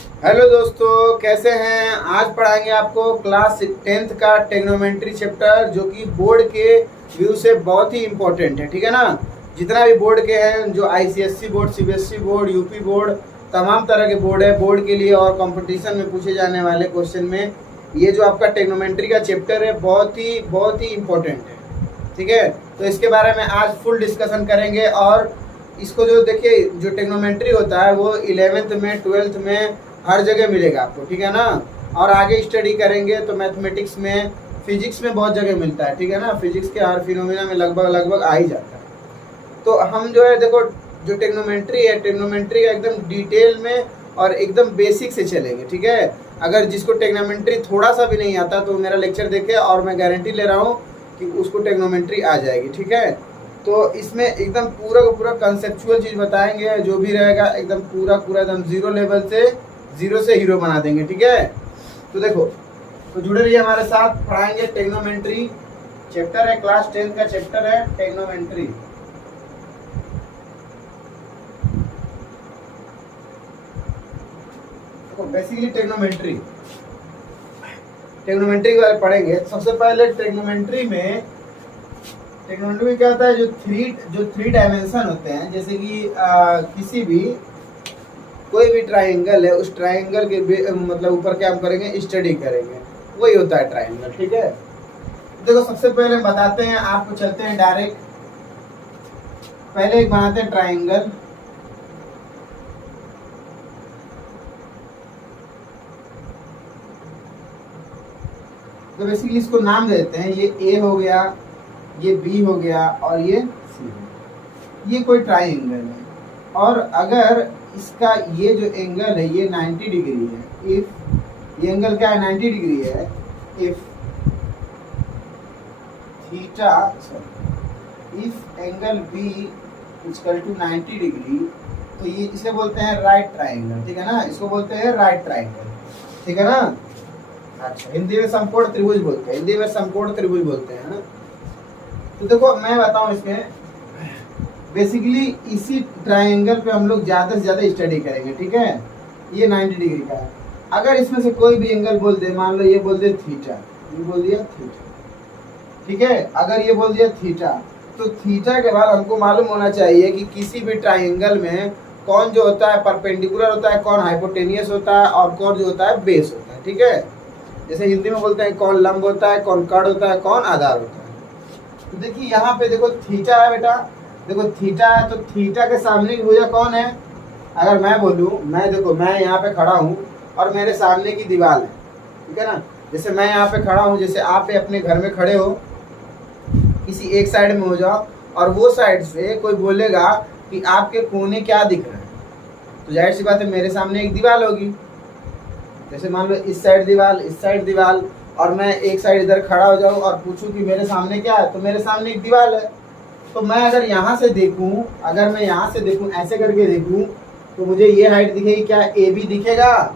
Hello दोस्तों, कैसे हैं। आज पढ़ाएंगे आपको क्लास 10th का टेक्नोमेंट्री चैप्टर, जो कि बोर्ड के व्यू से बहुत ही इम्पोर्टेंट है। ठीक है ना। जितना भी बोर्ड के हैं, जो ICSC board, CBSE board, UP board, तमाम तरह के बोर्ड है, बोर्ड के लिए और कंपटीशन में पूछे जाने वाले क्वेश्चन में ये जो आपका टेक्नोमेंट्री का चैप्टर है बहुत ही इम्पोर्टेंट है। ठीक है, तो इसके बारे में आज फुल डिस्कशन करेंगे। और इसको जो देखिए, जो टेक्नोमेंट्री होता है वो 11th में, 12th में हर जगह मिलेगा आपको। ठीक है ना। और आगे स्टडी करेंगे तो मैथमेटिक्स में, फिजिक्स में बहुत जगह मिलता है। ठीक है ना। फिजिक्स के हर फिनोमिना में लगभग आ ही जाता है। तो हम जो है देखो, जो टेक्नोमेंट्री है, टेक्नोमेंट्री का एकदम डिटेल में और एकदम बेसिक से चलेंगे। ठीक है। अगर जिसको टेक्नोमेंट्री थोड़ा सा भी नहीं आता तो मेरा लेक्चर देखे, और मैं गारंटी ले रहा हूँ कि उसको टेक्नोमेंट्री आ जाएगी। ठीक है। तो इसमें एकदम पूरा का पूरा कंसेप्चुअल चीज़ बताएंगे, जो भी रहेगा एकदम पूरा एकदम जीरो लेवल से, जीरो से हीरो बना देंगे। ठीक है। तो देखो, तो जुड़े रहिए हमारे साथ, पढ़ाएंगे टेक्नोमेंट्री चैप्टर है, क्लास 10 का चैप्टर है टेक्नोमेंट्री। देखो बेसिकली टेक्नोमेंट्री के बारे में पढ़ेंगे। सबसे पहले टेक्नोमेंट्री में क्या होता है, जो थ्री डायमेंशन होते हैं, जैसे कि किसी भी कोई भी ट्राइंगल है, उस ट्राइंगल के मतलब ऊपर क्या हम करेंगे, स्टडी करेंगे, वही होता है ट्राइंगल। ठीक है। देखो सबसे पहले बताते हैं आपको, चलते हैं डायरेक्ट। पहले एक बनाते हैं ट्राइंगल। तो बेसिकली इसको नाम दे देते हैं, ये ए हो गया, ये बी हो गया और ये सी है। ये कोई ट्राइंगल है। और अगर इसका ये जो एंगल है ये 90 डिग्री है, इफ ये एंगल क्या है, 90 डिग्री है, if theta, if angle B equal to 90 degree, तो ये इसे बोलते हैं राइट ट्राइंगल। ठीक है ना, इसको बोलते हैं राइट ट्राइंगल। ठीक है ना। अच्छा, हिंदी में समकोण त्रिभुज बोलते हैं, हिंदी में समकोण त्रिभुज बोलते हैं ना। तो देखो मैं बताऊं, इसमें बेसिकली इसी ट्राइंगल पे हम लोग ज़्यादा से ज़्यादा स्टडी करेंगे। ठीक है। ये 90 डिग्री का है। अगर इसमें से कोई भी एंगल बोल दे, मान लो ये बोल दे थीटा, ये बोल दिया थीटा। ठीक है। अगर ये बोल दिया थीटा, तो थीटा के बाद हमको मालूम होना चाहिए कि किसी भी ट्राइंगल में कौन जो होता है परपेंडिकुलर होता है, कौन हाइपोटेनियस होता है, और कौन जो होता है बेस होता है। ठीक है। जैसे हिंदी में बोलते हैं कौन लंब होता है, कौन कड़ होता है, कौन आधार होता है। तो देखिए यहाँ पे देखो थीटा है बेटा, देखो थीटा है, तो थीटा के सामने की भुजा कौन है। अगर मैं बोलूँ, मैं यहाँ पे खड़ा हूँ और मेरे सामने की दीवार है। ठीक है ना। जैसे मैं यहाँ पे खड़ा हूँ, जैसे आप अपने घर में खड़े हो, किसी एक साइड में हो जाओ, और वो साइड से कोई बोलेगा कि आपके कोने क्या दिख रहा है, तो जाहिर सी बात है मेरे सामने एक दीवार होगी। जैसे मान लो इस साइड दीवार, इस साइड दीवार, और मैं एक साइड इधर खड़ा हो जाऊँ और पूछूं कि मेरे सामने क्या है, तो मेरे सामने एक दीवार है। तो मैं अगर यहाँ से देखूं, ऐसे करके देखूं, तो मुझे ये हाइट दिखेगी क्या, ए बी दिखेगा,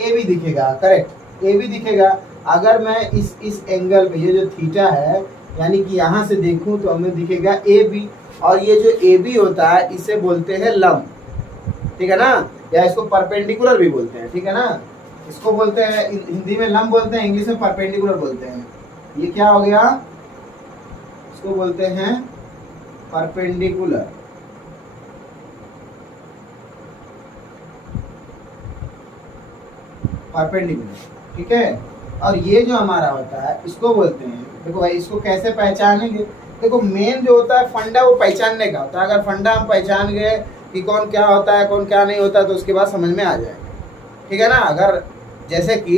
ए बी दिखेगा, करेक्ट, ए बी दिखेगा। अगर मैं इस एंगल पे, ये जो थीटा है, यानी कि यहाँ से देखूं तो हमें दिखेगा ए बी। और ये जो ए बी होता है इसे बोलते हैं लंब। ठीक है ना, या इसको परपेंडिकुलर भी बोलते हैं। ठीक है ना। इसको बोलते हैं हिंदी में लंब बोलते हैं, इंग्लिश में परपेंडिकुलर बोलते हैं। ये क्या हो गया, इसको बोलते हैं परपेंडिकुलर। ठीक है। और ये जो हमारा होता है इसको बोलते हैं, देखो भाई इसको कैसे पहचानेंगे। देखो मेन जो होता है फंडा, वो पहचानने का होता है। अगर फंडा हम पहचान गए कि कौन क्या होता है, कौन क्या नहीं होता, तो उसके बाद समझ में आ जाएगा। ठीक है ना। अगर जैसे कि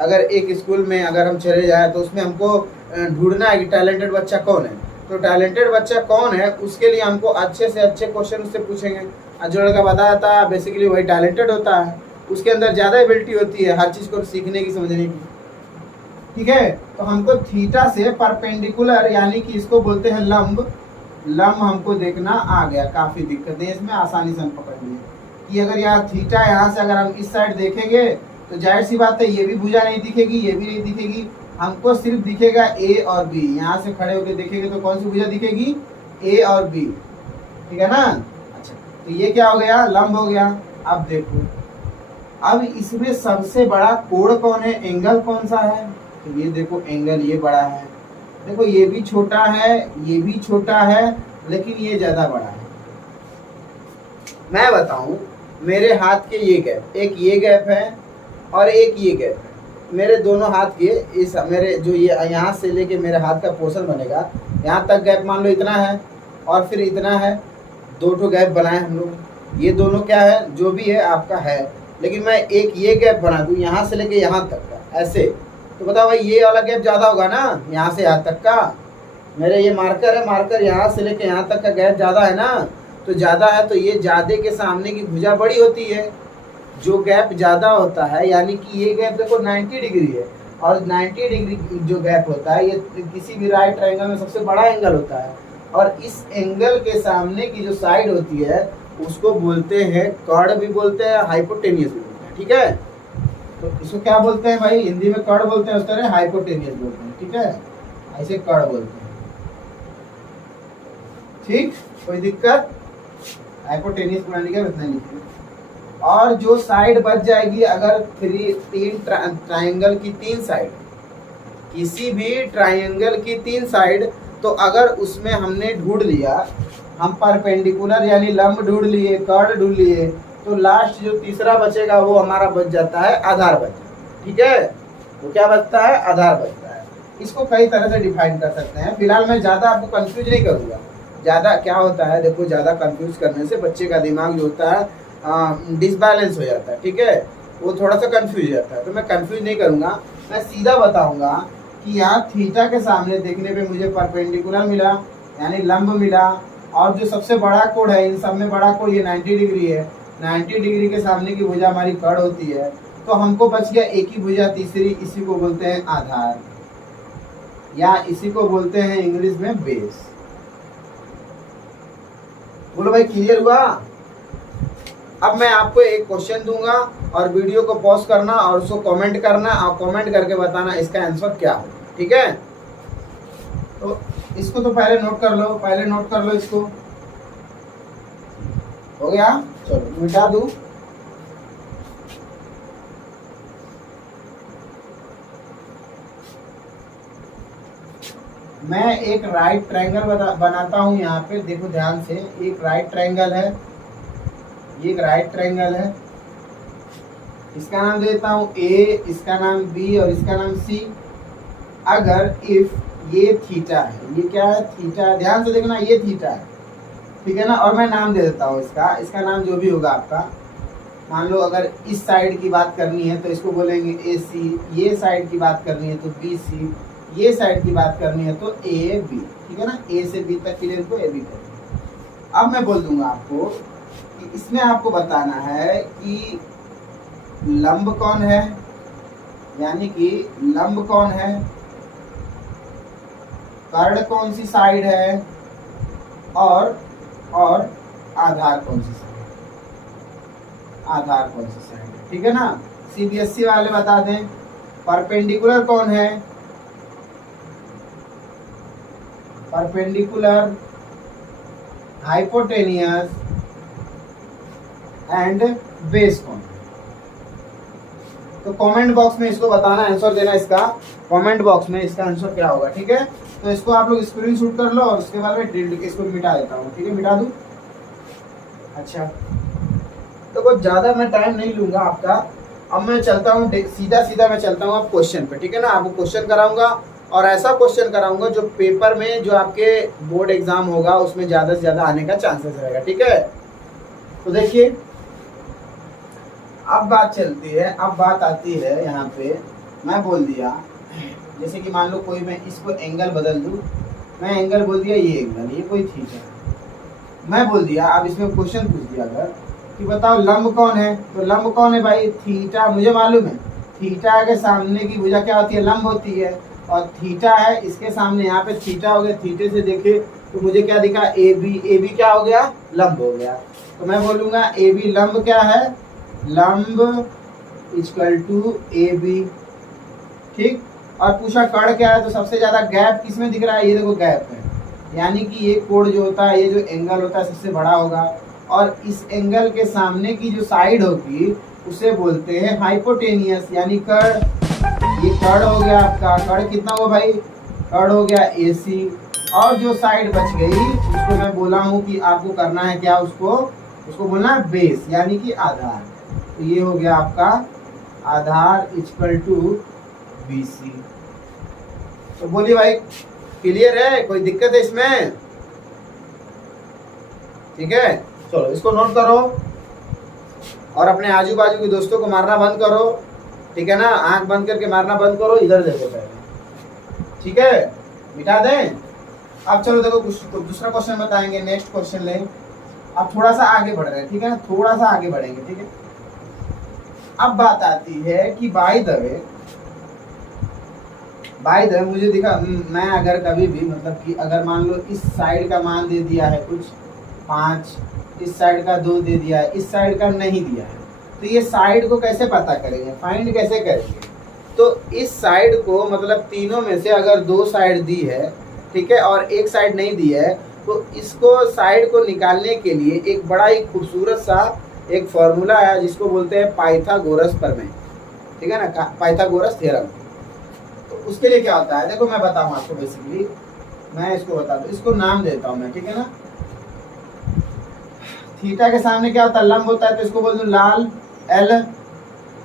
अगर एक स्कूल में अगर हम चले जाए, तो उसमें हमको ढूंढना है कि टैलेंटेड बच्चा कौन है। तो टैलेंटेड बच्चा कौन है, उसके लिए हमको अच्छे से अच्छे क्वेश्चन उससे पूछेंगे, और जो लड़का बताता है बेसिकली वही टैलेंटेड होता है। उसके अंदर ज़्यादा एबिलिटी होती है हर चीज़ को सीखने की, समझने की। ठीक है। तो हमको थीटा से परपेंडिकुलर, यानी कि इसको बोलते हैं लंब, हमको देखना आ गया। काफ़ी दिक्कत है इसमें, आसानी से हम पकड़ लिए कि अगर यहाँ थीटा, यहाँ से अगर हम इस साइड देखेंगे तो जाहिर सी बात है ये भी भुजा नहीं दिखेगी, ये भी नहीं दिखेगी, हमको सिर्फ दिखेगा ए और बी। यहाँ से खड़े होकर देखेंगे तो कौन सी भुजा दिखेगी, ए और बी। ठीक है ना। अच्छा, तो ये क्या हो गया, लंब हो गया। अब देखो अब इसमें सबसे बड़ा कोण कौन है, एंगल कौन सा है? तो ये देखो एंगल ये बड़ा है, देखो ये भी छोटा है, ये भी छोटा है, लेकिन ये ज्यादा बड़ा है। मैं बताऊं, मेरे हाथ के ये गैप, एक ये गैप है और एक ये गैप है, मेरे दोनों हाथ के इस मेरे जो ये यहाँ से लेके मेरे हाथ का पोर्शन बनेगा यहाँ तक गैप मान लो इतना है और फिर इतना है, दो ठो गैप बनाए हम लोग। ये दोनों क्या है, जो भी है आपका है, लेकिन मैं एक ये गैप बना दूँ यहाँ से लेके यहाँ तक का ऐसे, तो बताओ भाई ये वाला गैप ज़्यादा होगा ना यहाँ से यहाँ तक का। मेरे ये मार्कर है, मार्कर यहाँ से लेके यहाँ तक का गैप ज़्यादा है ना, तो ज़्यादा है तो ये ज़्यादा के सामने की भुजा बड़ी होती है। जो गैप ज़्यादा होता है यानी कि ये गैप देखो 90 डिग्री है, और 90 डिग्री जो गैप होता है ये किसी भी राइट ट्रायंगल में सबसे बड़ा एंगल होता है, और इस एंगल के सामने की जो साइड होती है उसको बोलते हैं कॉर्ड भी बोलते हैं, हाइपोटेनियस भी बोलते हैं। ठीक है, तो इसको क्या बोलते हैं भाई, हिंदी में कॉर्ड बोलते हैं, उस तरह हाइपोटेनियस बोलते हैं। ठीक है, ऐसे कॉर्ड बोलते हैं। ठीक, कोई दिक्कत? हाइपोटेनियस बनाने का इतना लिखिए। और जो साइड बच जाएगी, अगर तीन ट्रायंगल की तीन साइड, किसी भी ट्रायंगल की तीन साइड, तो अगर उसमें हमने ढूंढ लिया, हम परपेंडिकुलर यानी लंब ढूंढ लिए, कर्ड ढूंढ लिए, तो लास्ट जो तीसरा बचेगा वो हमारा बच जाता है आधार बचता। ठीक है, तो क्या बचता है, आधार बचता है। इसको कई तरह से डिफाइन कर सकते हैं, फिलहाल मैं ज़्यादा आपको कंफ्यूज नहीं करूँगा। ज़्यादा क्या होता है, देखो ज़्यादा कंफ्यूज करने से बच्चे का दिमाग जो होता है डिसबैलेंस हो जाता है। ठीक है, वो थोड़ा सा कंफ्यूज हो जाता है, तो मैं कंफ्यूज नहीं करूँगा, मैं सीधा बताऊँगा कि यहाँ थीटा के सामने देखने पे मुझे परपेंडिकुलर मिला यानी लंब मिला, और जो सबसे बड़ा कोण है, इन सब में बड़ा कोण ये 90 डिग्री है, 90 डिग्री के सामने की भुजा हमारी कड़ होती है, तो हमको बच गया एक ही भुजा तीसरी, इसी को बोलते हैं आधार, या इसी को बोलते हैं इंग्लिश में बेस। बोलो भाई क्लियर हुआ? अब मैं आपको एक क्वेश्चन दूंगा और वीडियो को पॉज करना और उसको कमेंट करना, और कमेंट करके बताना इसका आंसर क्या हो। ठीक है, तो इसको तो पहले नोट कर लो, पहले नोट कर लो इसको। हो गया, चलो मिटा दूं। मैं एक राइट ट्रायंगल बनाता हूं यहाँ पे, देखो ध्यान से, एक राइट ट्रायंगल है, ये एक राइट ट्रायंगल है, इसका नाम देता हूँ ए, इसका नाम बी और इसका नाम सी। अगर इफ ये थीटा है, ये क्या है, थीटा है, ध्यान से देखना, ये थीटा है, ठीक है ना, और मैं नाम दे देता हूँ इसका नाम जो भी होगा आपका। मान लो अगर इस साइड की बात करनी है तो इसको बोलेंगे ए सी, ये साइड की बात करनी है तो बी सी, ये साइड की बात करनी है तो ए बी। ठीक है ना, ए से बी तक के लिए इसको ए बी कर। अब मैं बोल दूंगा आपको कि इसमें आपको बताना है कि लंब कौन है, यानी कि लंब कौन है, कर्ण कौन सी साइड है, और आधार कौन सी साइड, आधार कौन सी साइड है। ठीक है ना, सीबीएसई वाले बता दें, परपेंडिकुलर कौन है, परपेंडिकुलर, हाइपोटेनियस एंड बेस कौन है। तो कमेंट बॉक्स में इसको बताना, आंसर देना इसका, कमेंट बॉक्स में इसका आंसर क्या होगा। ठीक है, तो इसको आप लोग स्क्रीनशॉट कर लो और उसके बाद में इसको मिटा देता हूँ। ठीक है, मिटा दूँ। अच्छा, तो कुछ ज़्यादा मैं टाइम नहीं लूँगा आपका। अब मैं चलता हूँ सीधा मैं चलता हूँ अब क्वेश्चन पे। ठीक है ना, आपको क्वेश्चन कराऊंगा और ऐसा क्वेश्चन कराऊंगा जो पेपर में, जो आपके बोर्ड एग्जाम होगा उसमें ज़्यादा से ज़्यादा आने का चांसेस रहेगा। ठीक है, तो देखिए अब बात चलती है, अब बात आती है यहाँ पे, मैं बोल दिया जैसे कि मान लो कोई, मैं इसको एंगल बदल दूँ, मैं एंगल बोल दिया ये एंगल, ये कोई थीटा, मैं बोल दिया, अब इसमें क्वेश्चन पूछ दिया अगर कि बताओ लंब कौन है, तो लंब कौन है भाई, थीटा, मुझे मालूम है थीटा के सामने की भुजा क्या होती है, लंब होती है, और थीटा है इसके सामने, यहाँ पे थीटा हो गया, थीटे से देखे तो मुझे क्या दिखा, ए बी क्या हो गया, लंब हो गया। तो मैं बोलूँगा ए बी लंब क्या है, लंब इक्वल टू ए बी। ठीक, और पूछा कर्ण क्या है, तो सबसे ज़्यादा गैप किसमें दिख रहा है, ये देखो गैप है, यानी कि ये कोण जो होता है, ये जो एंगल होता है सबसे बड़ा होगा, और इस एंगल के सामने की जो साइड होगी उसे बोलते हैं हाइपोटेनियस, यानी कर्ण। ये कर्ण हो गया आपका, कर्ण कितना हुआ भाई, कर्ण हो गया AC। और जो साइड बच गई उसको मैं बोला हूँ कि आपको करना है क्या, उसको बोलना है बेस, यानी कि आधार। तो ये हो गया आपका आधार इक्वल टू BC। तो बोलिए भाई, क्लियर है, कोई दिक्कत है इसमें? ठीक है, चलो इसको नोट करो और अपने आजू बाजू के दोस्तों को मारना बंद करो। ठीक है ना, आंख बंद करके मारना बंद करो, इधर देखो पहले। ठीक है, मिटा दें। अब चलो देखो कुछ दूसरा क्वेश्चन बताएंगे, नेक्स्ट क्वेश्चन लें। अब थोड़ा सा आगे बढ़ रहे हैं, ठीक है, थोड़ा सा आगे बढ़ेंगे। ठीक है, अब बात आती है कि बाय द वे मुझे दिखा, मैं अगर कभी भी मतलब कि अगर मान लो इस साइड का मान दे दिया है कुछ 5, इस साइड का 2 दे दिया है, इस साइड का नहीं दिया है, तो ये साइड को कैसे पता करेंगे, फाइंड कैसे करेंगे? तो इस साइड को मतलब तीनों में से अगर 2 साइड दी है, ठीक है, और एक साइड नहीं दी है, तो इसको साइड को निकालने के लिए एक बड़ा ही खूबसूरत सा एक फॉर्मूला है जिसको बोलते हैं पाइथागोरस प्रमेय। ठीक है ना, पाइथागोरस थ्योरम। तो उसके लिए क्या होता है, देखो मैं बताऊं आपको, बेसिकली मैं इसको बताता हूँ, इसको नाम देता हूँ मैं। ठीक है ना, थीटा के सामने क्या होता है, लंब होता है, तो इसको बोल दूं लाल L।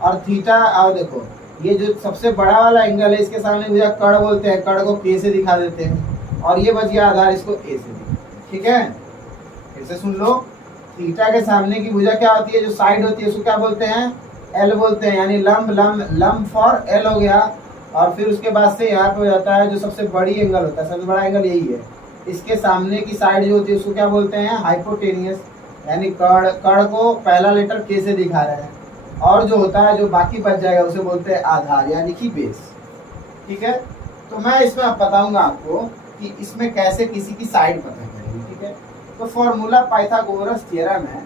और थीटा, और देखो ये जो सबसे बड़ा वाला एंगल है इसके सामने भुजा कर्ण बोलते हैं, कर्ण को K से दिखा देते हैं, और ये बच गया आधार, इसको A से दिखा। ठीक है, फिर से सुन लो, थीटा के सामने की भुजा क्या होती है, जो साइड होती है उसको क्या बोलते हैं, L बोलते हैं, यानी लंब फॉर L हो गया। और फिर उसके बाद से यहाँ पे हो जाता है जो सबसे बड़ी एंगल होता है, सबसे बड़ा एंगल यही है, इसके सामने की साइड जो होती है उसको क्या बोलते हैं, हाइपोटेनियस, यानी कर्ण को पहला लेटर K से दिखा रहे हैं। और जो होता है जो बाकी बच जाएगा उसे बोलते हैं आधार, यानी कि बेस। ठीक है, तो मैं इसमें अब बताऊंगा आपको कि इसमें कैसे किसी की साइड पता करेंगे। ठीक है, तो फॉर्मूला पाइथागोरस थ्योरम है,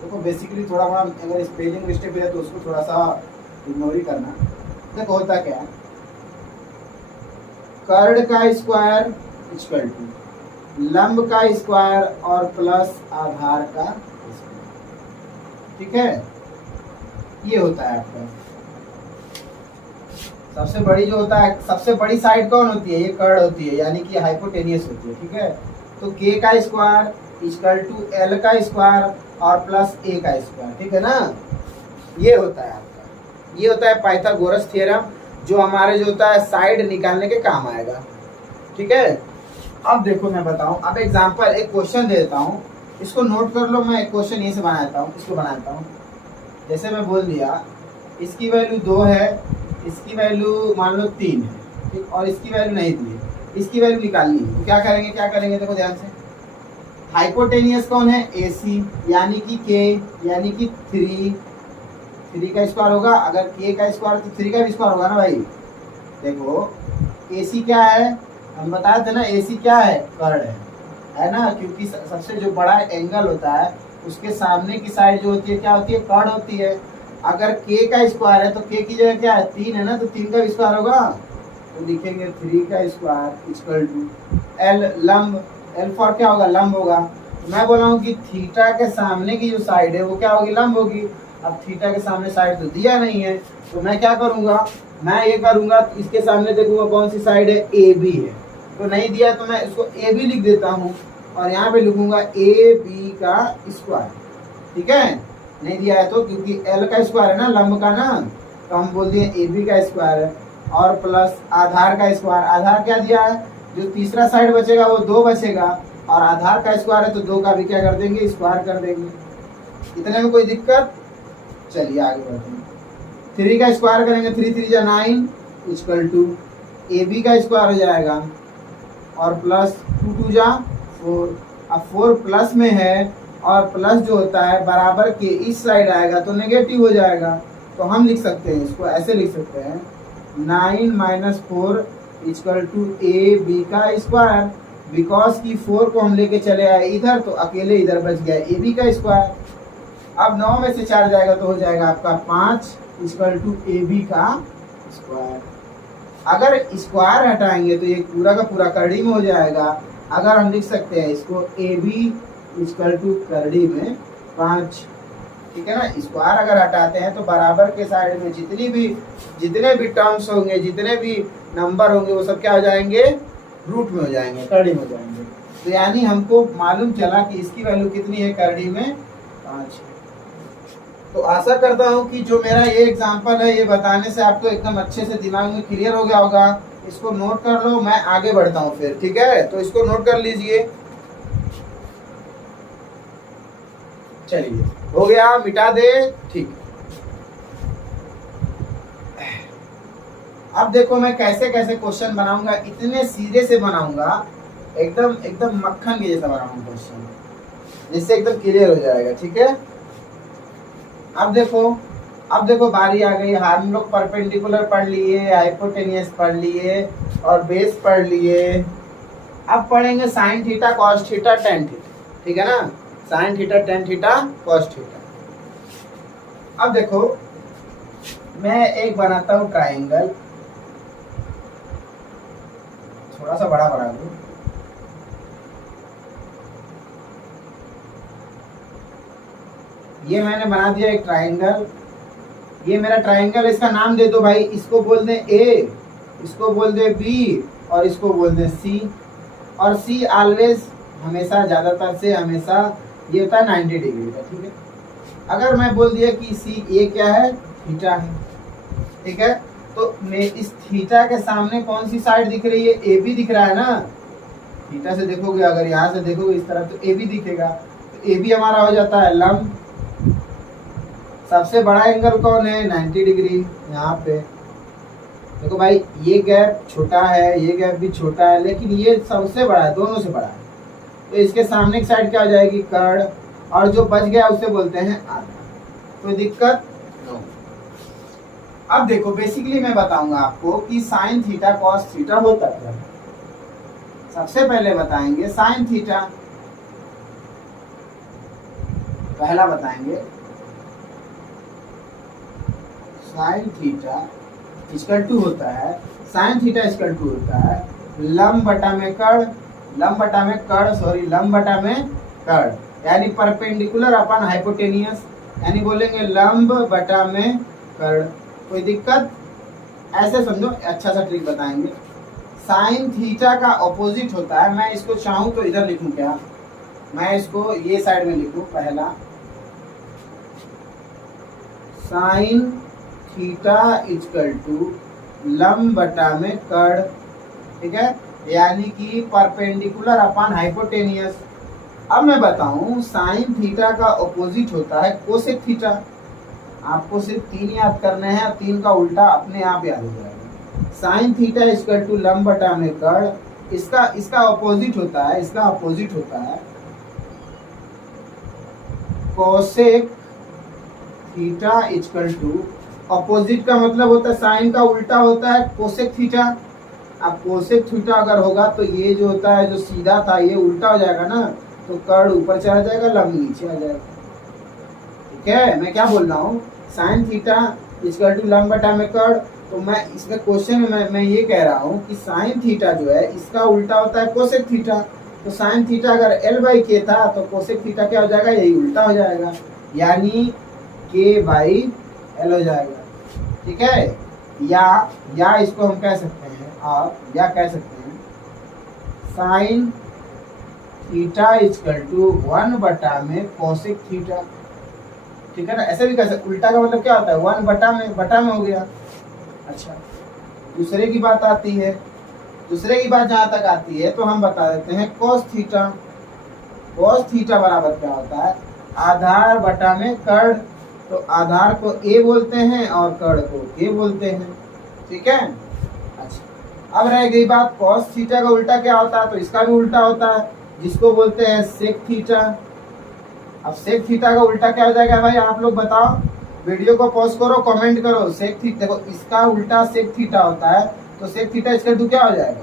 देखो बेसिकली थोड़ा बड़ा अगर स्पेलिंग मिस्टेक है तो उसको थोड़ा सा इग्नोर ही करना। देखो होता क्या है, कर्ण का स्क्वायर इक्वल टू लंब का स्क्वायर और प्लस आधार का स्क्वायर। ठीक है, ये होता है आपका सबसे बड़ी जो होता है, सबसे बड़ी साइड कौन होती है, ये कर्ण होती है, यानी कि हाइपोटेनियस होती है। ठीक है, तो K का स्क्वायर इक्वल टू L का स्क्वायर और प्लस A का स्क्वायर। ठीक है ना, ये होता है आपका, ये होता है पाइथागोरस थ्योरम, जो हमारे जो होता है साइड निकालने के काम आएगा। ठीक है, अब देखो मैं बताऊं, अब एग्जांपल एक क्वेश्चन दे देता हूं, इसको नोट कर लो। मैं एक क्वेश्चन ये से बनाता हूं, इसको बनाता हूं। जैसे मैं बोल दिया इसकी वैल्यू 2 है, इसकी वैल्यू मान लो 3 है, ठीक, और इसकी वैल्यू नहीं दी है, इसकी वैल्यू निकालनी है, तो क्या करेंगे देखो ध्यान से। हाइपोटेनियस कौन है, AC, यानी कि K, यानी कि 3 का स्क्वायर होगा, अगर K का स्क्वायर तो 3 का भी स्क्वायर होगा ना भाई। देखो AC क्या है, हम बताए थे ना, AC क्या है, कर्ण है ना, क्योंकि सबसे जो बड़ा एंगल होता है उसके सामने की साइड जो होती है क्या होती है, कर्ण होती है। अगर K का स्क्वायर है तो K की जगह क्या है, 3 है ना, तो 3 का भी स्क्वायर होगा, तो लिखेंगे 3 का स्क्वायर इक्वल टू L लंब, L फॉर क्या होगा, लंब होगा। मैं बोला हूँ कि थीटा के सामने की जो साइड है वो क्या होगी, लंब होगी। अब थीटा के सामने साइड तो दिया नहीं है, तो मैं क्या करूँगा, मैं ये करूँगा, इसके सामने देखूंगा कौन सी साइड है, AB है, तो नहीं दिया तो मैं इसको AB लिख देता हूँ, और यहाँ पे लिखूंगा AB का स्क्वायर। ठीक है, नहीं दिया है तो, क्योंकि L का स्क्वायर है ना, लंब का ना, तो हम बोल दिए AB का स्क्वायर है, और प्लस आधार का स्क्वायर। आधार क्या दिया है, जो तीसरा साइड बचेगा वो 2 बचेगा, और आधार का स्क्वायर है तो 2 का भी क्या कर देंगे, स्क्वायर कर देंगे। इतने में कोई दिक्कत? चलिए आगे बढ़ते हैं। 3 का स्क्वायर करेंगे, 3 3 जा 9 इक्वल टू AB का स्क्वायर हो जाएगा, और प्लस 2 2 जा 4। अब 4 प्लस में है, और प्लस जो होता है बराबर के इस साइड आएगा तो नेगेटिव हो जाएगा, तो हम लिख सकते हैं इसको ऐसे लिख सकते हैं, 9 - 4 इक्वल टू AB का स्क्वायर। बिकॉज की 4 को हम लेके चले आए इधर, तो अकेले इधर बच गया AB का स्क्वायर। अब 9 में से 4 जाएगा तो हो जाएगा आपका 5 इक्वल टू AB का स्क्वायर। अगर स्क्वायर हटाएंगे तो ये पूरा का पूरा करड़ी में हो जाएगा। अगर हम लिख सकते हैं इसको ए बी इक्वल टू करड़ी में 5, ठीक है ना। स्क्वायर अगर हटाते हैं तो बराबर के साइड में जितने भी टर्म्स होंगे, जितने भी नंबर होंगे, वो सब क्या हो जाएंगे, रूट में हो जाएंगे, करड़ी में हो जाएंगे। तो यानी हमको मालूम चला कि इसकी वैल्यू कितनी है, करड़ी में 5। तो आशा करता हूँ कि जो मेरा ये एग्जांपल है, ये बताने से आपको एकदम अच्छे से दिमाग में क्लियर हो गया होगा। इसको नोट कर लो, मैं आगे बढ़ता हूँ फिर, ठीक है। तो इसको नोट कर लीजिए। चलिए, हो गया, मिटा दे, ठीक। अब देखो मैं कैसे कैसे क्वेश्चन बनाऊंगा, इतने सीधे से बनाऊंगा, एकदम एकदम मक्खन के जैसा बनाऊंगा क्वेश्चन, जिससे एकदम क्लियर हो जाएगा, ठीक है। अब देखो बारी आ गई। हम लोग परपेंडिकुलर पढ़ लिए, हाइपोटेनियस पढ़ लिए और बेस पढ़ लिए। अब पढ़ेंगे sine theta, cos theta, tan theta, ठीक है ना। Sine theta, tan theta, cos theta. अब देखो मैं एक बनाता हूं ट्राइंगल, थोड़ा सा बड़ा बना दूं। ये मैंने बना दिया एक ट्राइंगल। ये मेरा ट्राइंगल, इसका नाम दे दो भाई। इसको बोल दे ए, इसको बोल दे बी और इसको बोल दे सी। और सी ऑलवेज, हमेशा, ज्यादातर से हमेशा ये होता है 90 डिग्री का, ठीक है। अगर मैं बोल दिया कि सी, ये क्या है, थीटा है, ठीक है। तो मैं इस थीटा के सामने कौन सी साइड दिख रही है, ए बी दिख रहा है ना। थीटा से देखोगे, अगर यहाँ से देखोगे इस तरफ, तो ए बी दिखेगा। तो ए बी हमारा हो जाता है लंब। सबसे बड़ा एंगल कौन है, 90 डिग्री। यहाँ पे देखो भाई, ये गैप छोटा है, ये गैप भी छोटा है, लेकिन ये सबसे बड़ा है, दोनों से बड़ा है। तो इसके सामने की साइड क्या हो जाएगी, कर्ड। और जो बच गया उसे बोलते हैं आधा। कोई दिक्कत नो। अब देखो बेसिकली मैं बताऊंगा आपको कि साइन थीटा कॉस थीटा होता क्या है। सबसे पहले बताएंगे साइन थीटा, पहला बताएंगे साइन थीटा इक्वल टू होता है, साइन थीटा इक्वल टू होता है लंब बटा में कर्ण, लंब बटा में कर्ण, सॉरी, लंब बटा में कर्ण, यानी परपेंडिकुलर अपन हाइपोटेनियस, यानी बोलेंगे लंब बटा में कर्ण। कोई दिक्कत, ऐसे समझो, अच्छा सा ट्रिक बताएंगे। साइन थीटा का ऑपोजिट होता है, मैं इसको चाहूं तो इधर लिखूं क्या, मैं इसको ये साइड में लिखूं, पहला साइन थीटा इक्वल टू लंब बटा में कर्ण, ठीक है, यानी कि परपेंडिकुलर अपॉन हाइपोटेनियस। अब मैं बताऊं साइन थीटा का ऑपोजिट होता है कोसेक थीटा। आपको सिर्फ 3 याद करने हैं और 3 का उल्टा अपने आप याद हो जाएगा। साइन थीटा इक्वल टू लंब बटा में कर्ण, इसका ऑपोजिट होता है, इसका ऑपोजिट होता है cosec theta equal to, opposite का मतलब होता है साइन का उल्टा होता है कोसेक थीटा। अब कोसेक थीटा अगर होगा तो ये जो होता है, जो सीधा था, ये उल्टा हो जाएगा ना, तो कर्ण ऊपर चला जाएगा, लंब नीचे आ जाएगा, ठीक है। मैं क्या बोल रहा हूँ, साइन थीटा इक्वल टू लंब बटा में कर्ण। तो मैं इसमें क्वेश्चन में मैं ये कह रहा हूँ कि साइन थीटा जो है इसका उल्टा होता है कोसेक थीटा। तो साइन थीटा अगर एल बाई के था तो कोसेक थीटा क्या हो जाएगा, यही उल्टा हो जाएगा, यानी के बाई एल हो जाएगा, ठीक है। या इसको हम कह सकते हैं, आप या कह सकते हैं साइन थीटा इक्वल टू 1 बटा में कोसेक थीटा, ठीक है ना। ऐसे भी कह सकते, उल्टा का मतलब क्या होता है, 1 बटा में हो गया। अच्छा, दूसरे की बात आती है, दूसरे की बात जहां तक आती है तो हम बता देते हैं कोस थीटा। कोस थीटा बराबर क्या होता है, आधार बटा में कर्ण। तो आधार को ए बोलते हैं और कर्ण को के बोलते हैं, ठीक है। अच्छा, अब रह गई बात कॉस थीटा का उल्टा क्या होता है, तो इसका भी उल्टा होता है, जिसको बोलते हैं सेक थीटा। अब सेक थीटा का उल्टा क्या हो जाएगा भाई, आप लोग बताओ, वीडियो को पॉज करो, कमेंट करो। सेक थीटा, देखो इसका उल्टा सेक थीटा होता है, तो सेक थीटा इसका टू क्या हो जाएगा,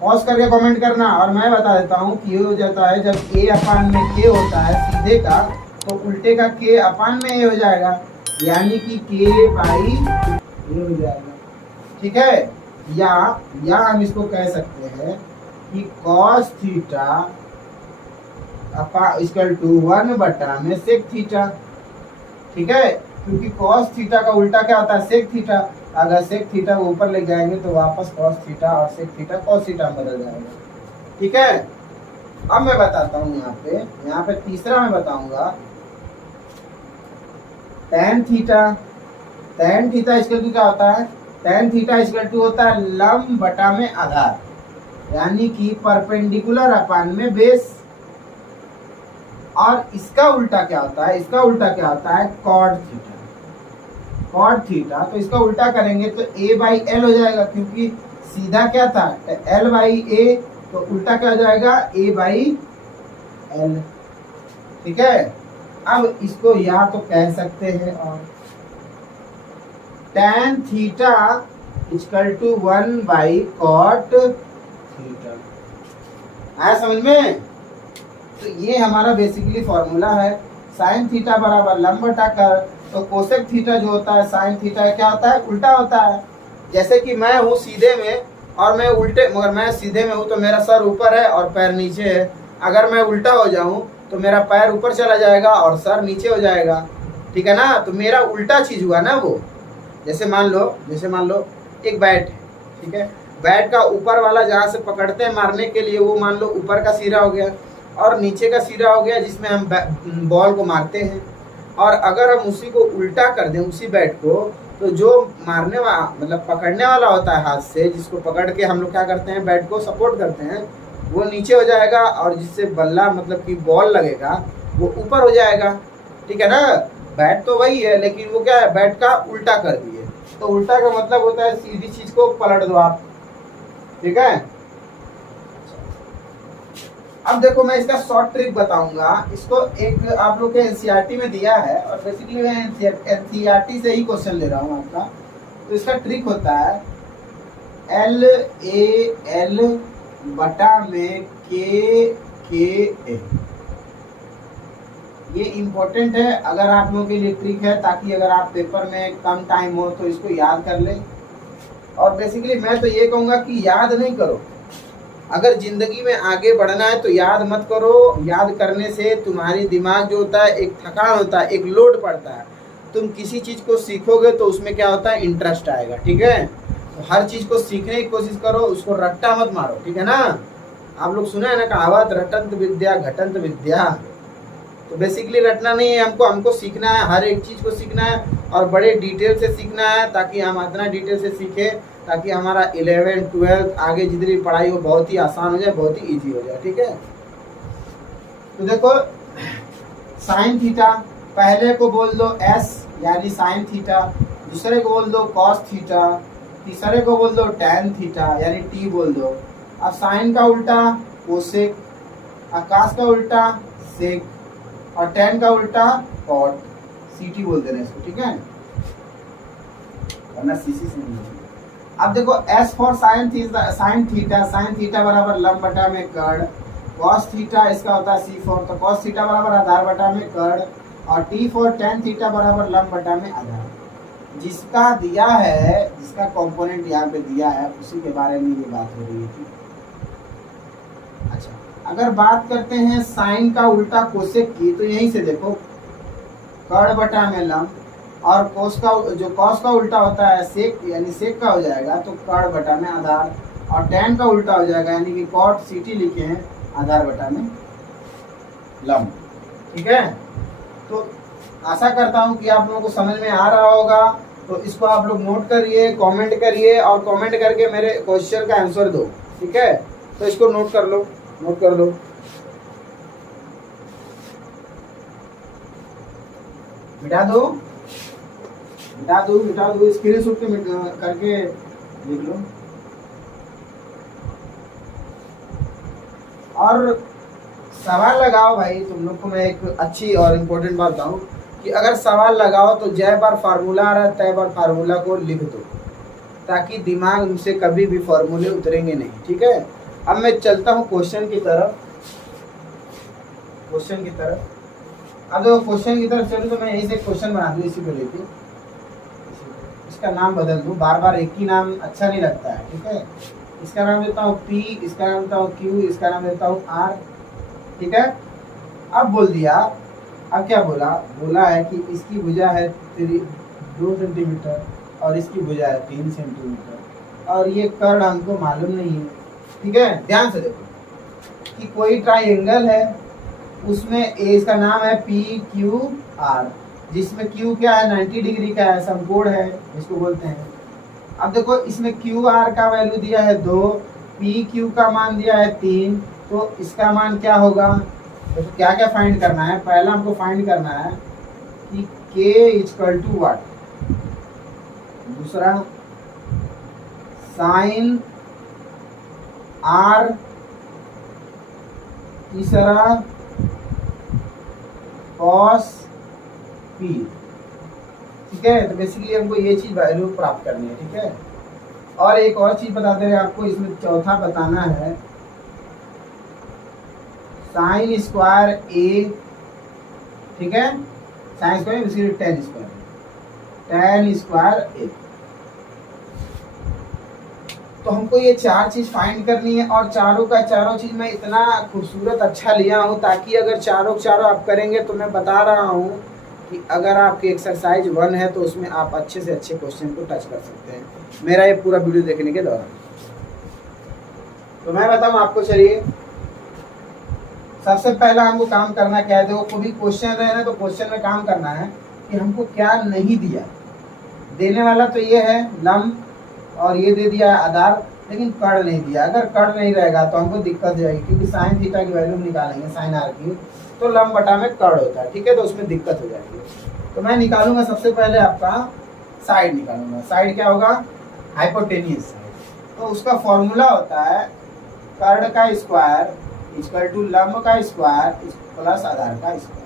पॉज करके कमेंट करना। और मैं बता देता हूँ कि ये हो जाता है जब ए अपान में के होता है सीधे का, तो उल्टे का के अपान में ए हो जाएगा, यानी कि के बाई ए हो जाएगा, ठीक है। या हम इसको कह सकते हैं कि cos theta equal to 1 sec theta. ठीक है, क्योंकि कॉस थीटा का उल्टा क्या होता है, सेक थीटा। अगर सेक थीटा को ऊपर ले जाएंगे तो वापस कॉस थीटा और सेक थीटा कॉस थीटा बदल जाएगा। ठीक है, अब मैं बताता हूँ यहाँ पे तीसरा मैं बताऊंगा tan theta. tan theta equal to क्या होता है, tan थीटा इक्वल टू होता है लंब बटा में आधार, यानी कि परपेंडिकुलर अपान में बेस। और इसका उल्टा क्या होता है, इसका उल्टा क्या होता है, कॉट थीटा। कॉट थीटा तो इसका उल्टा करेंगे तो a बाई एल हो जाएगा, क्योंकि सीधा क्या था l बाई ए, तो उल्टा क्या हो जाएगा a बाई एल। ठीक है, अब इसको या तो कह सकते हैं और tan theta equal to 1 by cot theta. आया समझ में? तो ये हमारा बेसिकली फॉर्मूला है। साइन थीटा बराबर लंब बटा कर, तो कोसेक थीटा जो होता है साइन थीटा क्या होता है, उल्टा होता है। जैसे कि मैं हूँ सीधे में और मैं उल्टे, मगर मैं सीधे में हूँ तो मेरा सर ऊपर है और पैर नीचे है। अगर मैं उल्टा हो जाऊँ तो मेरा पैर ऊपर चला जाएगा और सर नीचे हो जाएगा। ठीक है ना, तो मेरा उल्टा चीज हुआ ना वो। जैसे मान लो एक बैट है, ठीक है, बैट का ऊपर वाला जहाँ से पकड़ते हैं मारने के लिए, वो मान लो ऊपर का सिरा हो गया और नीचे का सिरा हो गया जिसमें हम बॉल को मारते हैं। और अगर हम उसी को उल्टा कर दें, उसी बैट को, तो जो मारने वाला मतलब पकड़ने वाला होता है हाथ से, जिसको पकड़ के हम लोग क्या करते हैं, बैट को सपोर्ट करते हैं, वो नीचे हो जाएगा और जिससे बल्ला मतलब कि बॉल लगेगा वो ऊपर हो जाएगा। ठीक है ना, बैट तो वही है लेकिन वो क्या है, बैट का उल्टा कर दिए। तो उल्टा का मतलब होता है सीधी चीज को पलट दो आप। ठीक है, अब देखो मैं इसका शॉर्ट ट्रिक बताऊंगा। इसको एक आप लोग के एनसीईआरटी में दिया है और बेसिकली मैं एनसीईआरटी से ही क्वेश्चन ले रहा हूँ आपका। तो इसका ट्रिक होता है LAL बटा में KA। ये इम्पोर्टेंट है, अगर आप लोगों के लिए ट्रिक है, ताकि अगर आप पेपर में कम टाइम हो तो इसको याद कर ले। और बेसिकली मैं तो ये कहूँगा कि याद नहीं करो, अगर जिंदगी में आगे बढ़ना है तो याद मत करो। याद करने से तुम्हारी दिमाग जो होता है एक थकान होता है, एक लोड पड़ता है। तुम किसी चीज़ को सीखोगे तो उसमें क्या होता है, इंटरेस्ट आएगा। ठीक है, तो हर चीज़ को सीखने की कोशिश करो, उसको रट्टा मत मारो। ठीक है ना, आप लोग सुना है ना कहावत, रटंत विद्या घटंत विद्या। तो बेसिकली रटना नहीं है हमको सीखना है, हर एक चीज़ को सीखना है और बड़े डिटेल से सीखना है, ताकि हम इतना डिटेल से सीखें ताकि हमारा 11th 12th आगे जितनी पढ़ाई हो बहुत ही आसान हो जाए, बहुत ही इजी हो जाए। ठीक है, तो देखो साइन थीटा पहले को बोल दो S यानी साइन थीटा, दूसरे को बोल दो कॉस थीटा, तीसरे को बोल दो tan थीटा यानी T बोल दो। अब साइन का उल्टा कोसेक, आकाश का उल्टा सेक और tan का उल्टा कॉट, CT बोल देना इसको। ठीक है, वरना CC से नहीं। अब देखो S फॉर साइन थीटा बराबर लंब बटा में कर्ण, कॉस थीटा इसका होता है C फॉर, तो कॉस थीटा बराबर आधार बटा में कर्ण, और T फॉर tan थीटा बराबर लंब बटा में आधार। जिसका दिया है, जिसका कंपोनेंट यहाँ पे दिया है, उसी के बारे में ये बात हो रही है। अच्छा, अगर बात करते हैं साइन का उल्टा कोसेक की, तो यहीं से देखो कर्ण बटा में लंब, और कोस का उल्टा होता है सेक यानी सेक का हो जाएगा तो कर्ण बटा में आधार, और tan का उल्टा हो जाएगा यानी कि कॉट CT लिखे हैं आधार बटा में लंब। ठीक है, तो आशा करता हूं कि आप लोगों को समझ में आ रहा होगा। तो इसको आप लोग नोट करिए, कमेंट करिए और कमेंट करके मेरे क्वेश्चन का आंसर दो। ठीक है, तो इसको नोट कर लो। मिटा दो स्क्रीनशॉट करके लिख लो। और सवाल लगाओ भाई, तुम लोग को मैं एक अच्छी और इम्पोर्टेंट बात बताऊं कि अगर सवाल लगाओ तो जय बार फार्मूला आ रहा है तय बार फार्मूला को लिख दो, ताकि दिमाग से कभी भी फार्मूले उतरेंगे नहीं। ठीक है, अब मैं चलता हूँ क्वेश्चन की तरफ। अब देखो क्वेश्चन की तरफ चलूँ तो मैं यहीं से क्वेश्चन बना दूँ, इसी को लेके इसका नाम बदल दूँ, बार बार एक ही नाम अच्छा नहीं लगता है, ठीक है। इसका नाम देता हूँ P, इसका नाम देता हूँ Q, इसका नाम देता हूँ R, ठीक है। अब बोल दिया, अब क्या बोला, बोला है कि इसकी भुजा है 2 सेंटीमीटर और इसकी भुजा है 3 सेंटीमीटर और ये कर्ण हमको मालूम नहीं है, ठीक है। ध्यान से देखो कि कोई ट्राइंगल है, उसमें इसका नाम है PQR, जिसमें Q क्या है, 90 डिग्री का है, समकोण है इसको बोलते हैं। अब देखो इसमें QR का वैल्यू दिया है 2, PQ का मान दिया है 3, तो इसका मान क्या होगा। तो क्या क्या फाइंड करना है, पहला हमको फाइंड करना है कि K इक्वल टू व्हाट, दूसरा साइन R, तीसरा कॉस P, ठीक है। तो बेसिकली हमको ये चीज वैल्यू प्राप्त करनी है, ठीक है। और एक और चीज बताते हैं आपको, इसमें चौथा बताना है साइन स्क्वायर A, ठीक है, sine square basically ten square A। तो हमको ये 4 चीज फाइंड करनी है और चारों का चारों चीज मैं इतना खूबसूरत अच्छा लिया हूँ ताकि अगर चारों आप करेंगे तो मैं बता रहा हूँ कि अगर आपकी एक्सरसाइज 1 है तो उसमें आप अच्छे से अच्छे क्वेश्चन को टच कर सकते हैं मेरा ये पूरा वीडियो देखने के दौरान। तो मैं बताऊँ आपको, चलिए सबसे पहला हमको काम करना क्या है, देखो कोई भी क्वेश्चन रहे ना तो क्वेश्चन में काम करना है कि हमको क्या नहीं दिया। देने वाला तो ये है लंब और ये दे दिया है आधार, लेकिन कर्ण नहीं दिया। अगर कर्ण नहीं रहेगा तो हमको दिक्कत हो जाएगी, क्योंकि साइन थीटा की वैल्यू निकालेंगे साइन आर की, तो लंब बटा में कर्ण होता है, ठीक है, तो उसमें दिक्कत हो जाएगी। तो मैं निकालूंगा सबसे पहले आपका साइड निकालूंगा। साइड क्या होगा, हाइपोटेनियस साइड। तो उसका फॉर्मूला होता है कर्ण का स्क्वायर इक्वल टू लंब का स्क्वायर प्लस आधार का स्क्वायर।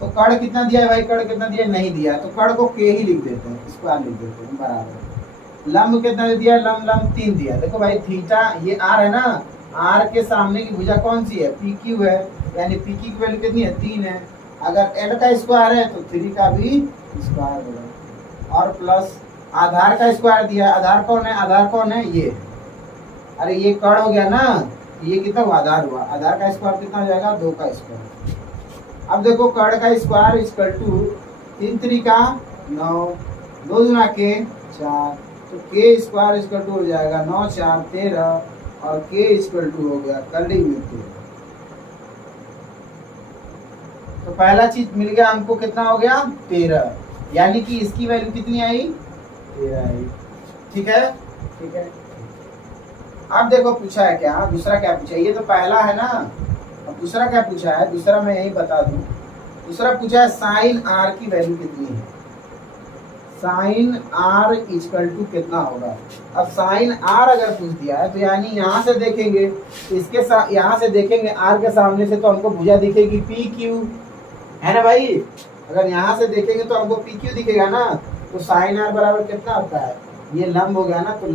तो कर्ण कितना दिया है भाई, कर्ण कितना दिया है, नहीं दिया, तो कर्ण को के ही लिख देते हैं, स्क्वायर लिख देते हैं बराबर। लंब कितना दिया है, लंब 3 दिया। देखो भाई थीटा ये आर है ना, आर के सामने की भुजा कौन सी है, पी क्यू है, यानी पी क्यू की वैल्यू कितनी है, 3 है। अगर एल का स्क्वायर है तो 3 का भी स्क्वायर होगा और प्लस आधार का स्क्वायर दिया। आधार कौन है, आधार कौन है, ये। अरे ये कर्ण हो गया ना, ये कितना हुआ, आधार हुआ। आधार का स्क्वायर कितना हो जाएगा, 2 का स्क्वायर। अब देखो कर्ण का स्क्वायर इक्वल टू 3 3 का 9, 2 गुना के 4, तो के स्क्वायर इक्वल टू हो जाएगा 9 4 13 और के इक्वल टू हो गया कर्ली में 13। तो पहला चीज मिल गया हमको, कितना हो गया 13, यानी कि इसकी वैल्यू कितनी आई, 13 आई, ठीक है, ठीक है। अब देखो पूछा है क्या, दूसरा क्या पूछा है, ये तो पहला है ना, अब दूसरा क्या पूछा है, दूसरा मैं यही बता दूं। दूसरा पूछा है साइन आर की वैल्यू कितनी है, साइन आर इक्वल टू कितना होगा। अब साइन आर अगर पूछ दिया है तो यानी यहाँ से देखेंगे, इसके साथ यहाँ से देखेंगे आर के सामने से तो हमको भुजा दिखेगी पी क्यू, है ना भाई। अगर यहाँ से देखेंगे तो हमको पी क्यू दिखेगा ना, तो साइन आर बराबर कितना होता है, ये लंब हो गया ना, तो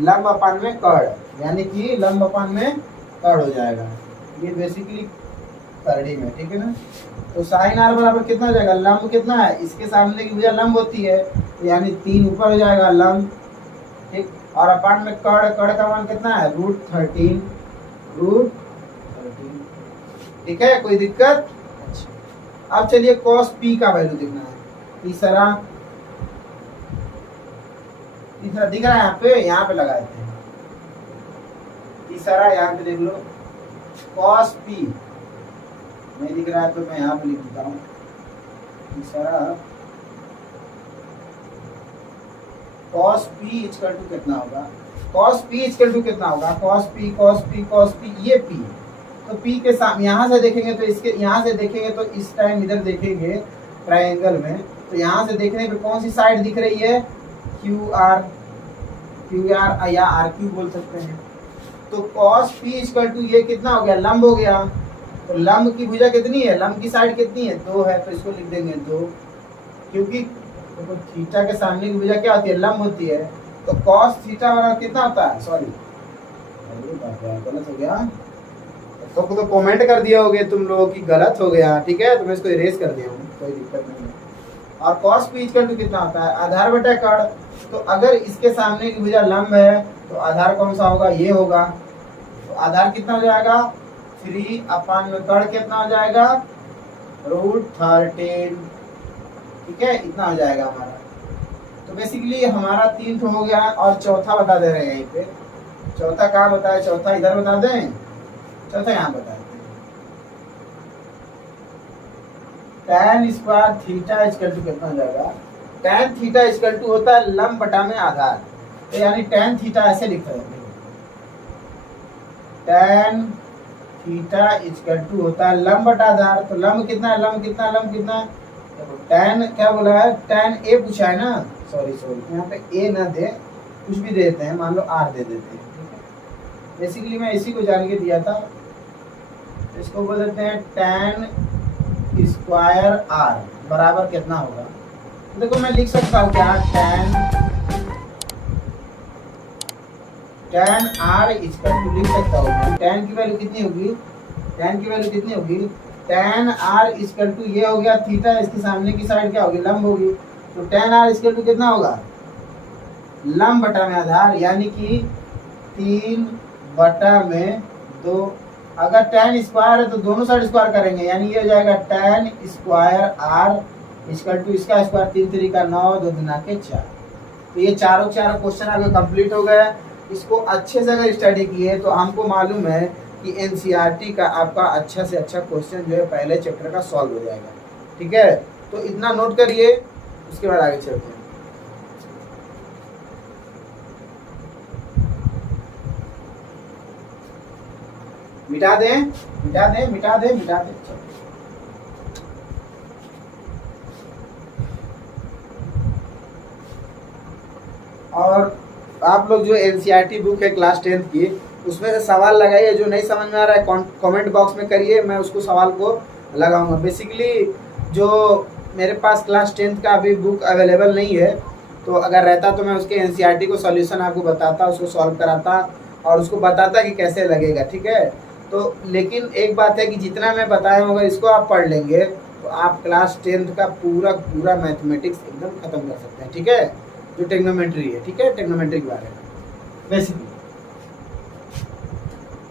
लंब अपान में कर्ण, यानी कि लंब अपान में कर्ण हो जाएगा, ये बेसिकली करड़ी में, ठीक है ना। तो साइन आर बराबर कितना हो जाएगा, लंब कितना है, इसके सामने की भुजा लंब होती है, तो यानी 3 ऊपर हो जाएगा लंब, ठीक। और अपान में कर्ण का मान कितना है, √13, ठीक है, कोई दिक्कत। अच्छा अब चलिए cos p का वैल्यू देखना है। तीसरा दिख रहा है, यहाँ पे लगाए थे तीसरा, यहाँ पे देख लो cos p नहीं दिख रहा है तो मैं यहाँ पे लिख देता हूँ। तीसरा cos p इक्वल टू कितना होगा, cos p इक्वल टू कितना होगा, cos p ये p, तो p के साथ यहाँ से देखेंगे तो इसके, यहाँ से देखेंगे तो इस टाइम इधर देखेंगे ट्रायंगल में, तो यहाँ से देखने पे कौन सी साइड दिख रही है, क्यू आर या आर क्यू बोल सकते हैं। तो cos p इक्वल टू ये कितना हो गया, लंब हो गया, तो लंब की भुजा कितनी है, लंब की साइड कितनी है, 2 है, तो इसको लिख देंगे 2, क्योंकि तो थीटा के सामने की भुजा क्या होती है, लंब होती है। तो cos थीटा बराबर कितना होता है, सॉरी गलत हो गया, तो कमेंट कर दिया होगे तुम लोगों की गलत हो गया, ठीक है, तो मैं इसको इरेज कर दिया हूँ, कोई दिक्कत नहीं है। और कॉस पी इक्वल टू कितना होता है, आधार बटा कर्ण। तो अगर इसके सामने की भुजा लंब है तो आधार कौन सा होगा, ये होगा। तो आधार कितना हो जाएगा, 3 में कर्ण कितना हो जाएगा, √13। ठीक है, इतना हो जाएगा हमारा। तो बेसिकली हमारा 3 तो हो गया और चौथा बता दे रहे हैं यहीं पे। चौथा कहाँ बताया, चौथा इधर बता दें, चौथा यहाँ बता दें। tan square theta equal to कितना हो जाएगा, tan थीटा इक्वल टू होता है लंब बटा में आधार। तो यानी tan थीटा ऐसे लिखते हैं, tan थीटा इक्वल टू होता है लंब बटा आधार। तो लंब कितना है, लंब कितना, लंब कितना, tan क्या बोला है, tan a पूछा है ना, सॉरी यहाँ पे a ना दे, कुछ भी देते हैं, मान लो r दे देते हैं। बेसिकली मैं इसी को जान के दिया था, इसको बोल देते हैं tan स्क्वायर r बराबर कितना होगा। तो देखो मैं लिख सकता हूँ क्या, tan r इक्वल टू लिख सकता हूँ मैं, tan की वैल्यू कितनी होगी, tan की वैल्यू कितनी होगी, tan r इक्वल टू ये हो गया थीटा, इसके सामने की साइड क्या होगी, लंब होगी। तो tan r इक्वल टू कितना होगा, लंब बटा में आधार, यानी कि 3/2। अगर tan स्क्वायर है तो दोनों साइड स्क्वायर करेंगे, यानी ये हो जाएगा tan square r equal to इसका स्क्वायर 3 3 का 9, 2 दूना के 4। तो ये चारों क्वेश्चन आगे कंप्लीट हो गए। इसको अच्छे से अगर स्टडी किए तो हमको मालूम है कि एनसीईआरटी का आपका अच्छा से अच्छा क्वेश्चन जो है पहले चैप्टर का सॉल्व हो जाएगा। ठीक है, तो इतना नोट करिए, उसके बाद आगे चलते हैं। मिटा दें, मिटा दें, मिटा दें, मिटा दें। और आप लोग जो एनसीईआरटी बुक है क्लास 10th की, उसमें से सवाल लगाइए, जो नहीं समझ में आ रहा है कमेंट बॉक्स में करिए, मैं उसको सवाल को लगाऊंगा। बेसिकली जो मेरे पास क्लास 10th का अभी बुक अवेलेबल नहीं है, तो अगर रहता तो मैं उसके एनसीईआरटी को सॉल्यूशन आपको बताता, उसको सॉल्व कराता और उसको बताता कि कैसे लगेगा। ठीक है, तो लेकिन एक बात है कि जितना मैं बताया होगा इसको आप पढ़ लेंगे तो आप क्लास 10th का पूरा मैथमेटिक्स एकदम खत्म कर सकते हैं। ठीक है, जो टेक्नोमेट्री है, ठीक है, टेक्नोमेट्री के बारे में बेसिकली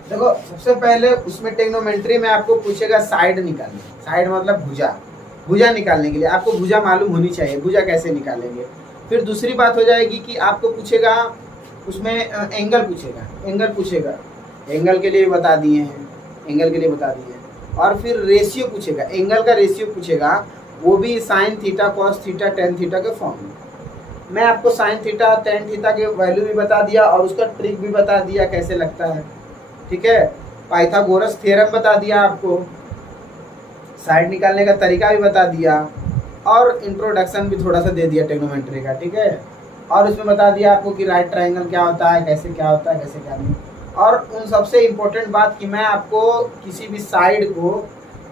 देखो, सबसे पहले उसमें टेक्नोमेट्री में आपको पूछेगा साइड निकालने, साइड मतलब भुजा निकालने के लिए आपको भुजा मालूम होनी चाहिए, भुजा कैसे निकालेंगे। फिर दूसरी बात हो जाएगी कि आपको पूछेगा उसमें एंगल पूछेगा, एंगल के लिए बता दिए हैं, एंगल के लिए बता दिए हैं। और फिर रेशियो पूछेगा, एंगल का रेशियो पूछेगा, वो भी sine theta, cos theta, tan theta के फॉर्म में। मैं आपको साइन थीटा, टेन थीटा के वैल्यू भी बता दिया और उसका ट्रिक भी बता दिया कैसे लगता है। ठीक है, पाइथागोरस थ्योरम बता दिया आपको, साइड निकालने का तरीका भी बता दिया और इंट्रोडक्शन भी थोड़ा सा दे दिया टेक्नोमेट्री का। ठीक है, और उसमें बता दिया आपको कि राइट ट्रायंगल क्या होता है, कैसे क्या होता है, कैसे क्या नहीं। और उन सबसे इम्पोर्टेंट बात कि मैं आपको किसी भी साइड को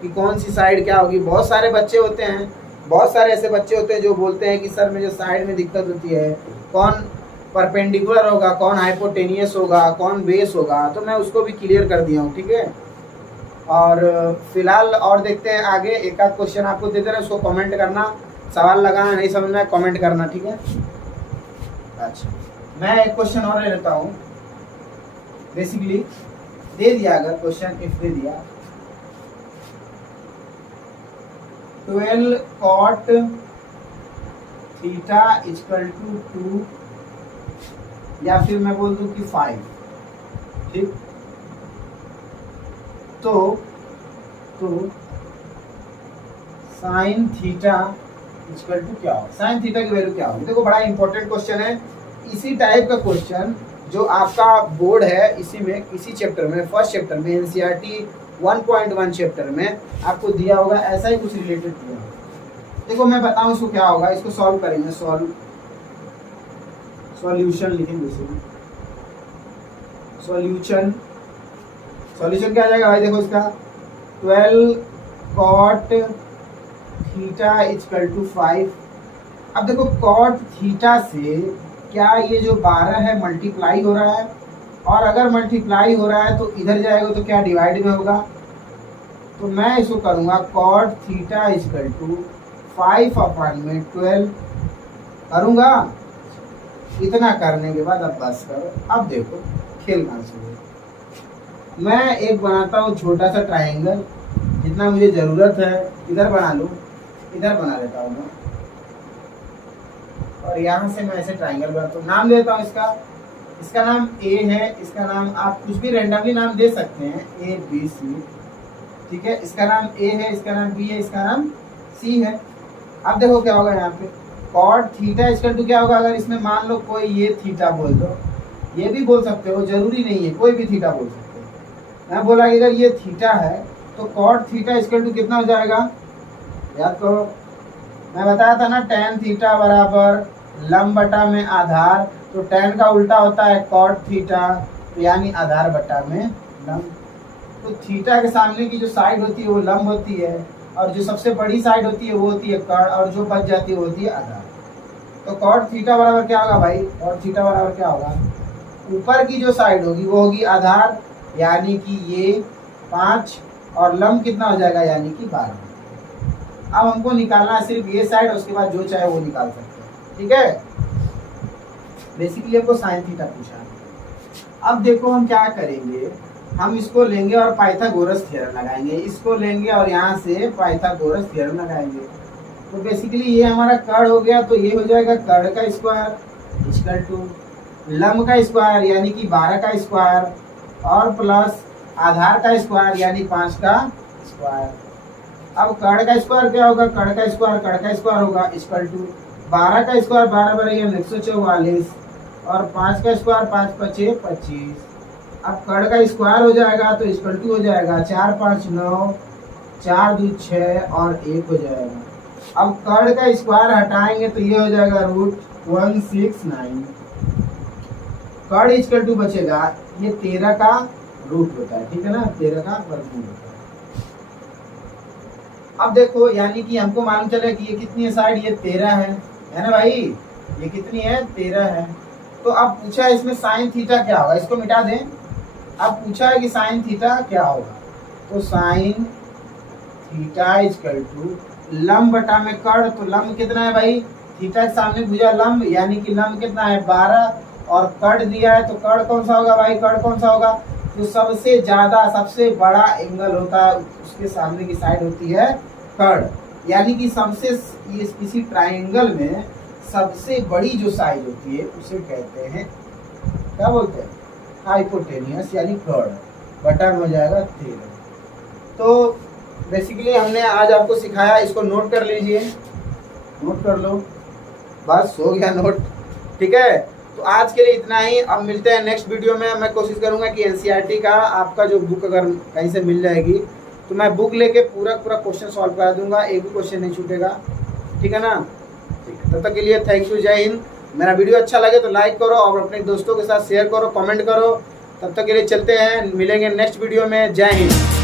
कि कौन सी साइड क्या होगी, बहुत सारे बच्चे होते हैं, बहुत सारे ऐसे बच्चे होते हैं जो बोलते हैं कि सर मुझे साइड में दिक्कत होती है, कौन परपेंडिकुलर होगा, कौन हाइपोटेनियस होगा, कौन बेस होगा, तो मैं उसको भी क्लियर कर दिया हूँ। ठीक है, और फिलहाल और देखते हैं आगे, एक आध क्वेश्चन आपको दे दे रहे हैं, उसको कमेंट करना, सवाल लगाना नहीं समझ में कमेंट करना। ठीक है, अच्छा मैं एक क्वेश्चन और ले लेता हूँ। बेसिकली दे दिया, अगर क्वेश्चन इफ दे दिया 12 cot थीटा इक्वल टू 2 या फिर मैं बोल दूं कि 5। ठीक, तो साइन थीटा इक्वल टू क्या हो, साइन थीटा की वैल्यू क्या होगी। देखो बड़ा इंपॉर्टेंट क्वेश्चन है, इसी टाइप का क्वेश्चन जो आपका बोर्ड है इसी में, इसी चैप्टर में, फर्स्ट चैप्टर में, एनसीईआरटी 1.1 चैप्टर में आपको दिया होगा, ऐसा ही कुछ रिलेटेड दिया होगा। देखो मैं बताऊं इसको क्या होगा, इसको सॉल्व करेंगे, सॉल्यूशन लिखेंगे, सॉल्यूशन क्या आ जाएगा भाई, देखो इसका 12 cot थीटा इक्वल टू 5। अब देखो cot थीटा से क्या ये जो 12 है मल्टीप्लाई हो रहा है, और अगर मल्टीप्लाई हो रहा है तो इधर जाएगा तो क्या डिवाइड में होगा। तो मैं इसको करूंगा cot थीटा इक्वल टू 5/12 करूँगा। इतना करने के बाद अब बस करो। अब देखो खेल कहाँ से हुआ। मैं एक बनाता हूँ छोटा सा ट्राइंगल, जितना मुझे ज़रूरत है इधर बना लूँ, इधर बना लेता हूँ मैं, और यहाँ से मैं ऐसे ट्राइंगल बनाता हूँ। नाम देता हूँ इसका नाम ए है, इसका नाम आप कुछ भी रेंडमली नाम दे सकते हैं, ABC, ठीक है। इसका नाम ए है, इसका नाम बी है, इसका नाम सी है। अब देखो क्या होगा यहाँ पे, कॉट थीटा इक्वल टू क्या होगा, अगर इसमें मान लो कोई ये थीटा बोल दो, ये भी बोल सकते हो, जरूरी नहीं है कोई भी थीटा बोल सकते हो। मैं बोला कि अगर ये थीटा है तो कॉट थीटा इक्वल टू कितना हो जाएगा, याद करो, मैं बताया था ना tan थीटा बराबर लंब बटा में आधार, तो tan का उल्टा होता है cot थीटा, यानी आधार बटा में लंब। तो थीटा के सामने की जो साइड होती है वो लंब होती है, और जो सबसे बड़ी साइड होती है वो होती है कर्ण, और जो बच जाती है वो होती है आधार। तो cot थीटा बराबर क्या होगा भाई, cot थीटा बराबर क्या होगा, ऊपर की जो साइड होगी वो होगी आधार, यानी कि ये 5, और लंब कितना हो जाएगा, यानी कि 12। अब हमको निकालना है सिर्फ ये साइड, उसके बाद जो चाहे वो निकाल सकते हैं, ठीक है। बेसिकली हमको साइन थीटा पूछा है। अब देखो हम क्या करेंगे, हम इसको लेंगे और पाइथागोरस थ्योरम लगाएंगे, इसको लेंगे और यहाँ से पाइथागोरस थ्योरम लगाएंगे। तो बेसिकली ये हमारा कर्ण हो गया, तो ये हो जाएगा कर्ण का स्क्वायर इक्वल टू लंब का स्क्वायर यानी कि 12 का स्क्वायर, और प्लस आधार का स्क्वायर यानी 5 का स्क्वायर। अब कर्ण का स्क्वायर क्या होगा, कर्ण का स्क्वायर होगा इक्वल टू 12 का स्क्वायर 12 बराबर 144, और 5 का स्क्वायर 5 5 25। अब कर्ण का स्क्वायर हो जाएगा तो इक्वल टू हो जाएगा 4 5 9, 4 2 6 और 1 हो जाएगा। अब कर्ण का स्क्वायर हटाएंगे तो ये हो जाएगा √169। कर्ण इक्वल टू बचेगा, ये 13 का रूट होता है, ठीक है ना, 13 का वर्गमूल होता है। अब देखो यानी कि हमको मालूम चले कि ये कितनी है साइड, ये 13 है ना भाई, ये कितनी है 13 है। तो अब पूछा है इसमें साइन थीटा क्या होगा, इसको मिटा दें। अब पूछा है कि साइन थीटा क्या होगा, तो साइन थीटा इक्वल टू लंब बटा में कर्ण, तो लंब कितना है भाई, थीटा के सामने भुजा लंब, यानी कि लंब कितना है 12, और कर्ण दिया है तो कर्ण कौन सा होगा भाई, कर्ण कौन सा होगा, जो सबसे ज्यादा सबसे बड़ा एंगल होता है उसके सामने की साइड होती है कर्ण, यानी कि सबसे ये किसी ट्राइंगल में सबसे बड़ी जो साइड होती है उसे कहते हैं, क्या बोलते हैं, हाइपोटेनियस, यानी कर्ण बटा में हो जाएगा 13। तो बेसिकली हमने आज आपको सिखाया, इसको नोट कर लीजिए, नोट कर लो, बस हो गया नोट, ठीक है। तो आज के लिए इतना ही, अब मिलते हैं नेक्स्ट वीडियो में। मैं कोशिश करूंगा कि NCERT का आपका जो बुक अगर कहीं से मिल जाएगी तो मैं बुक लेके पूरा क्वेश्चन सॉल्व करा दूंगा, एक भी क्वेश्चन नहीं छूटेगा, ठीक है ना। तब तक के लिए थैंक यू, जय हिंद। मेरा वीडियो अच्छा लगे तो लाइक करो और अपने दोस्तों के साथ शेयर करो, कमेंट करो। तब तक के लिए चलते हैं, मिलेंगे नेक्स्ट वीडियो में, जय हिंद।